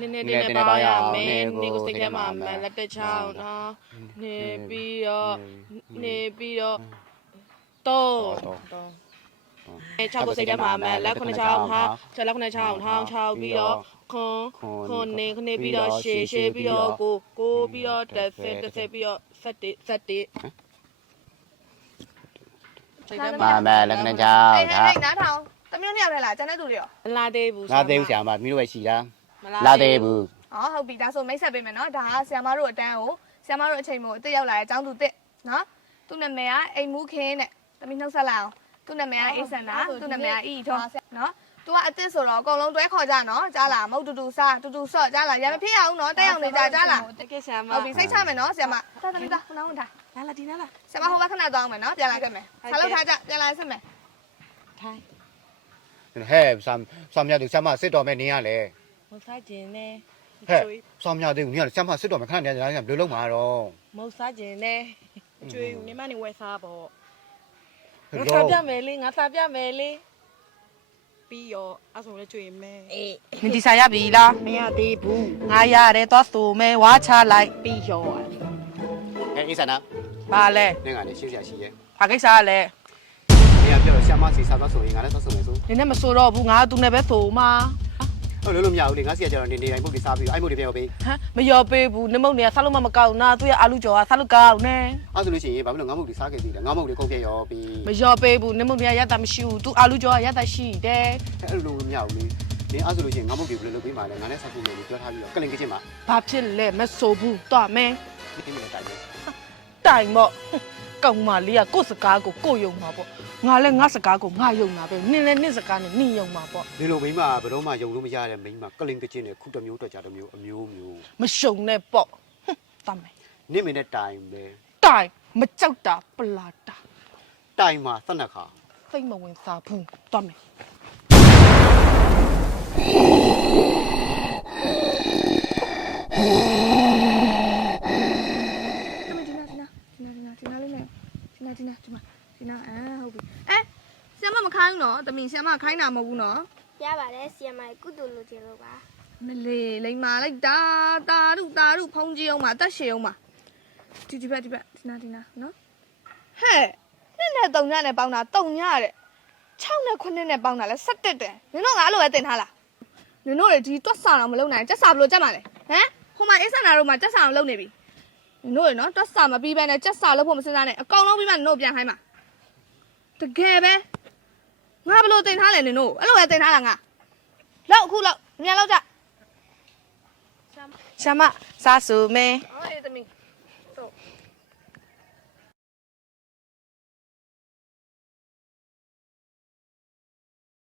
နေပါရမယ်နေကိုစိတ်ထဲမှာမှန်လက်တစ်ချောင်းနော်နေပြီးတော့တော့6ကိုစိတ်ထဲမှာမှန်လက်9ချောင်းထား6လက်9ချောင်းထောင်း6ပြီးတော့ခွန်နေပြီးတော့ရှေပြီးတော့ကိုပြီးတော့10ပြီးတော့17มาแล้วก็เจ้า အဲ့နားထောင်တမျိုးနှစ်ယောက်ထဲလားကျန်တဲ့သူတွေရော မလာသေးဘူး ลาเตဘူးဆရာမမီးတို့ပဲရှိတာลาเตဘူး ဟောဟုတ်ပြီဒါဆိုမိတ်ဆက်ပေးမယ်နော်ဒါကဆရာမတို့အတန်းကိုဆရာမတို့အချိန်မို့အစ်ရောက်လာတဲ့အကြောင်းသူတစ်နော်သူ့နာမည်ကအိမ်မူးခင်းတဲ့တမီးနှုတ်ဆက်လိုက်အောင်သူ့နာမည်ကအေးစန္ဒာသူ့နာမည်ကအီထုံးနော်သူကအစ်စ်ဆိုတော့အကုန်လုံးတွဲခေါ်ကြနော်ကြားလားမဟုတ်တူစားတူဆော့ကြားလားရမဖြစ်ရအောင်နော်တက်အောင်နေကြကြားလား တကယ်ဆရာမ ဟုတ်ပြီစိတ်ချမယ်နော်ဆရာမသာသမီးသားခုနကထား လာဒီနာလာ ဆရာမဟိုဘက်ခဏသွားအောင်မယ်နော်ပြန်လာခဲ့မယ်ဆာလောက်ထားကြပြန်လာဆက်မယ် ထိုင် ဟဲ့ဆောင်းမြတ်သူဆရာမစစ်တော်မဲ့နင်းရလေ မစားခြင်းနဲ့ ဟဲ့ဆောင်းမြတ်သူနင်းရဆရာမစစ်တော်မဲ့ခဏနေကြတယ်ဘယ်လိုလုပ်မှာတော့ မစားခြင်းနဲ့ကျွေးဦးနေမနေဝဲစားပေါ့ ဘယ် ငါ လို စားပြမယ်လေငါစားပြမယ်လေပြီးရောအဲ့ဆိုလည်းကျွေးမယ်အေးမင်းဒီစားရပြီလားမရသေးဘူးငါရတယ်သွားဆိုမယ်ဝါချလိုက်ပြီးရော အေးစနာ ပါလဲ နင်းကလည်းရှင်းစရာရှိရဲ့ ဘာကိစ္စလဲ နင်းကပြောဆရာမစီစားသွားဆိုရင်ငါလည်းသွားဆိုမယ်ဆို နင်းနဲ့မဆိုတော့ဘူးငါသူနဲ့ပဲဆိုမှာ ဟုတ်လို့မရဘူးလေငါစီကကျတော့နေတိုင်းပုတ်ပြီးစားပြီးတော့အဲ့ပုတ်တွေပြန်ရောပေး ဟမ်မရောပေးဘူးနမုတ်နေကစားလို့မကောက်နာသူရဲ့အာလူကျော်ကစားလို့ကောက်နေ အဲ့ဆိုလို့ရှိရင်ဘာဖြစ်လို့ငါမုတ်တွေစားခဲ့သေးလဲငါမုတ်တွေကုန်ပြရောပြီး မရောပေးဘူးနမုတ်နေကရတာမရှိဘူးသူအာလူကျော်ကရတာရှိတယ် အဲ့လိုမရဘူးလေနင်းအဲ့ဆိုလို့ရှိရင်ငါမုတ်တွေဘယ်လိုလုပ်ပေးမှာလဲငါနဲ့စားဖို့မယ်လို့ပြောထားပြီးတော့ကလင်ကချင်းမှာ ဘာဖြစ်လဲမဆိုဘူးတော့မယ် ဒီနေ့လည်းတိုင်တယ် တိုင်ပေါ့ကောင်မလေးကကိုယ့်စကားကိုကိုယ်ယုံမှာပေါ့ငါလည်းငါစကားကိုငါယုံတာပဲနင်းလည်းနင်းစကားနဲ့နင်းယုံမှာပေါ့ ဒီလိုမိမဘယ်တော့မှယုံလို့မရတဲ့မိမကလင်ကချင်းနဲ့ခုတစ်မျိုးတော့ကြတစ်မျိုးအမျိုးမျိုး မရှုံနဲ့ပေါ့တမ်းမယ် နင့်မင်းနဲ့တိုင်ပဲ တိုင်မကြောက်တာပလာတာ တိုင်မှာ12ခါ စိတ်မဝင်စားဘူးတမ်းမယ် ဒီနာလေးနဲ့ဒီနာဟုတ်ပြီအဲဆရာမမခိုင်းနော်တမီဆရာမခိုင်းတာမဟုတ်ဘူးနော် ရပါတယ်ဆီယမိုင်ကုတူလိုချင်လို့ပါ မလေးလိမ္မာလိုက်တာရုဖုံးကြီးအောင်ပါတက်ရှည်အောင်ပါဒီဘက်ဒီနာနော်ဟဲ့နှစ်နဲ့3ညနဲ့ပေါင်းတာ3ညတဲ့6နဲ့9နဲ့ပေါင်းတာလဲ17တယ်နင်တို့ကအဲ့လိုပဲတင်ထားလားနင်တို့တွေဒီတွက်စာတော့မလုပ်နိုင်ကြက်စာဘလို့ကြက်မှာလဲဟမ်ဟိုမှာအစ်ဆန္ဒတို့မှာကြက်စာအောင်လုပ်နေပြီနင်တို့ရနော်တွက်စာမပြီးပဲနဲ့ကြက်စာလုပ်ဖို့မစဉ်းစားနဲ့အကောင်လုံးပြီးမှနင်တို့ပြန်ခိုင်းမှာတကယ်ပဲငါဘလို့တင်ထားလဲနင်တို့အဲ့လိုပဲတင်ထားလားငါလောက်အခုလောက်မြန်လောက်ကြ ရှာမစားစုမဲ